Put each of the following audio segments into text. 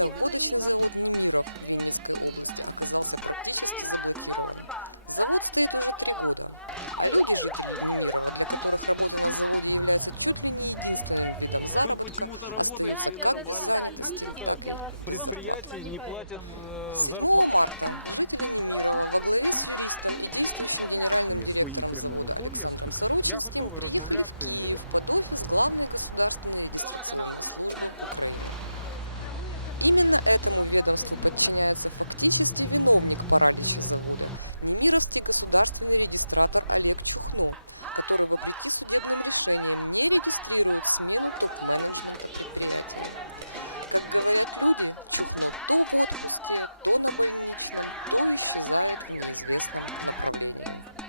Девочки, ничего не говорите. Вы почему-то работаете и нормально. Предприятия не платят э, зарплату. Є свої прямі обов'язки. Я готовий розмовляти.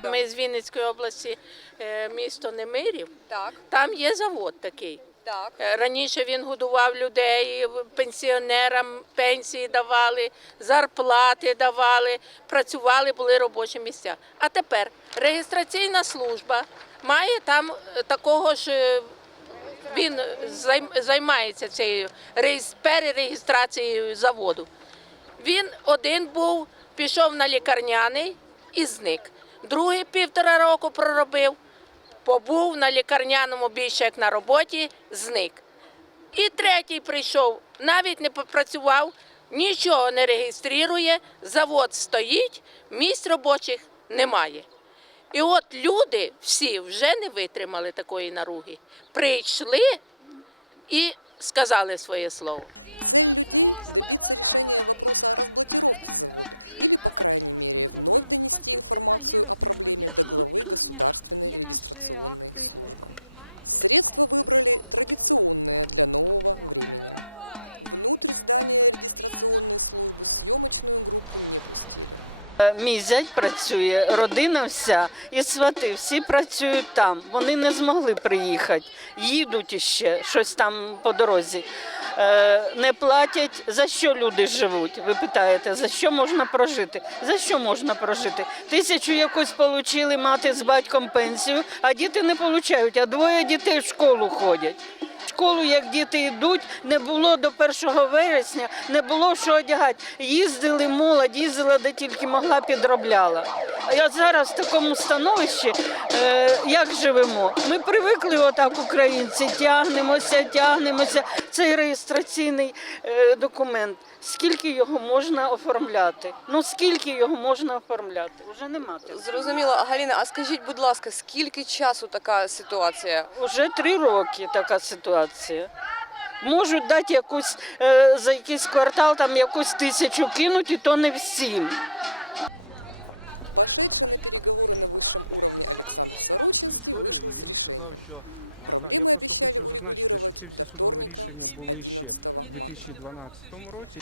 Ми з Вінницької області, е, місто Немирів. Так, Там є завод такий. так. Е, Раніше він годував людей, пенсіонерам пенсії давали, зарплати давали, працювали, були робочі місця. А тепер реєстраційна служба має там е, такого ж. Він займається цією реєс- перереєстрацією заводу. Він один був, пішов на лікарняний і зник. Другий півтора року проробив, побув на лікарняному більше як на роботі, зник. І третій прийшов, навіть не попрацював, нічого не реєструє, завод стоїть, місць робочих немає. І от люди всі вже не витримали такої наруги. Прийшли і сказали своє слово. наші акти. Мій зять працює, родина вся і свати всі працюють там. Вони не змогли приїхати, їдуть іще щось там по дорозі. Е, Не платять. За що люди живуть? Ви питаєте, за що можна прожити? За що можна прожити? Тисячу якусь отримали мати з батьком пенсію, а діти не отримують, а двоє дітей в школу ходять. Школу, як діти йдуть, не було до 1 вересня, не було що одягати. Їздили молодь, їздила де тільки могла, підробляла. А я зараз в такому становищі, е, як живемо. Ми привикли отак, українці, тягнемося, тягнемося. Цей реєстраційний е, документ. Скільки його можна оформляти? Ну скільки його можна оформляти? Уже нема. такого. Зрозуміло, Галіна, а скажіть, будь ласка, скільки часу така ситуація? Уже три роки така ситуація. Можуть дати якусь е, за якийсь квартал там якусь тисячу кинуть, і то не всім. сказав, що е, я просто хочу зазначити, що ці всі судові рішення були ще в 2012 році.